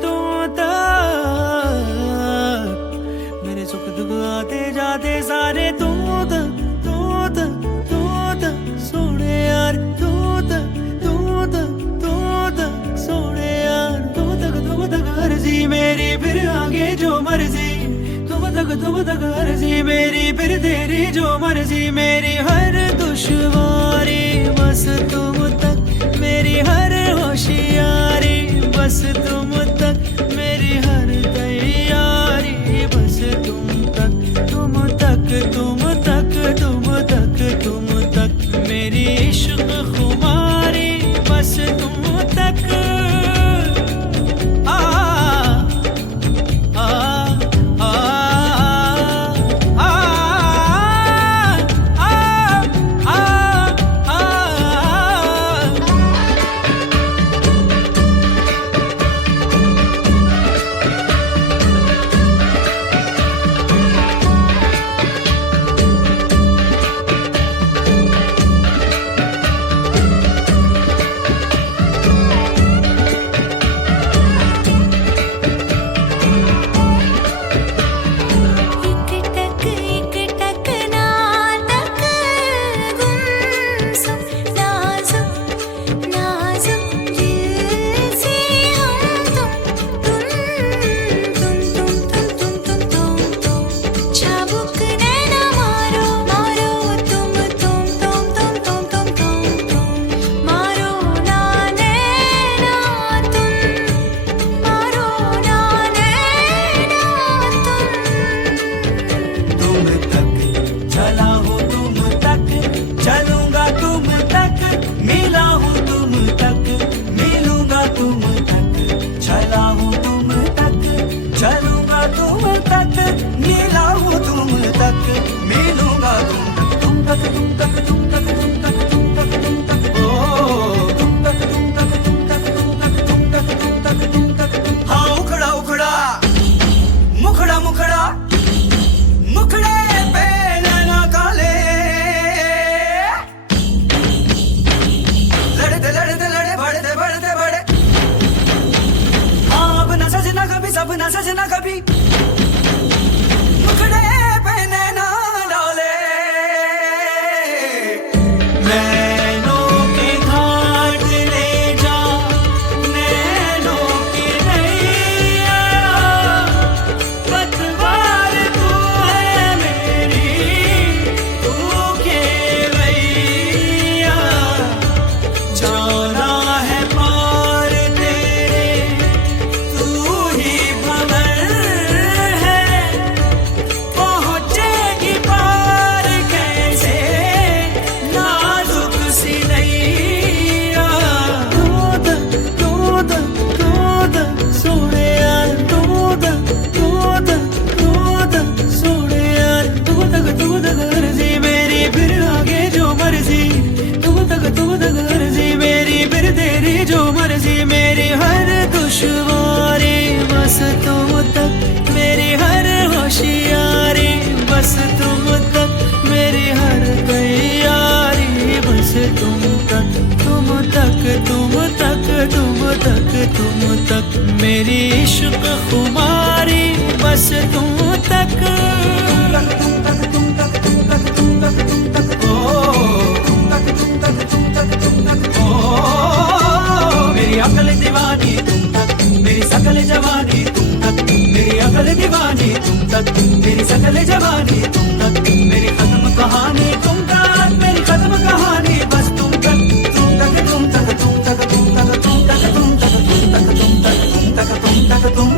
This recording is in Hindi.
तुम तक, मेरे सुख दुख आते जाते सारे तुम तक, तुम तक, तुम तक सोने यार, तुम तक, तुम तक, तुम तक सोने यार, तुम तक अर्जी मेरी फिर आगे जो मर्जी, तुम तक अर्जी मेरी फिर तेरी जो मर्जी, मेरी हर दुश्वारी बस तुम तक, मेरी हर होशियारी बस तुम तक, मेरी हर तैयारी बस तुम तक, तुम तक, तुम तक, तुम तक, तुम तक, मेरी इश्क खुमारी बस तुम तक। सपना सजना कभी मुखड़े पे नैना डाले, नैनों के घाट ले जा, नैनों की नैया, पतवार तू है मेरी, तू केवैया, जाना है पार तेरे, तू ही भंवर है, पहुँचेगी पार कैसे नाजुक सी नैया, दूध दूध दूध सोने यार, दूध दूध दूध सोने यार, दूध अर्जी मेरी फिर आगे जो मर्जी, दूध अर्जी मेरी फिर तेरी जो मर्जी, मेरी हर दुश्वारी बस तुम तक, मेरी हर होशियारी बस तुम तक, मेरी हर तैयारी बस तुम तक, तुम तक, तुम तक, तुम तक, तुम तक, मेरी इश्क खुमारी बस तुम तक। मेरी अकल दीवानी तुम तक, मेरी सकल जवानी तुम तक, मेरी अकल दीवानी तुम तक, मेरी सकल जवानी तुम तक, मेरी खत्म कहानी तुम तक, मेरी खत्म कहानी बस तुम तक, तुम तक, तुम तक, तुम तक, तुम तक, तुम तक, तुम तक, तुम तक, तुम तक, तुम तक, तुम तक, तुम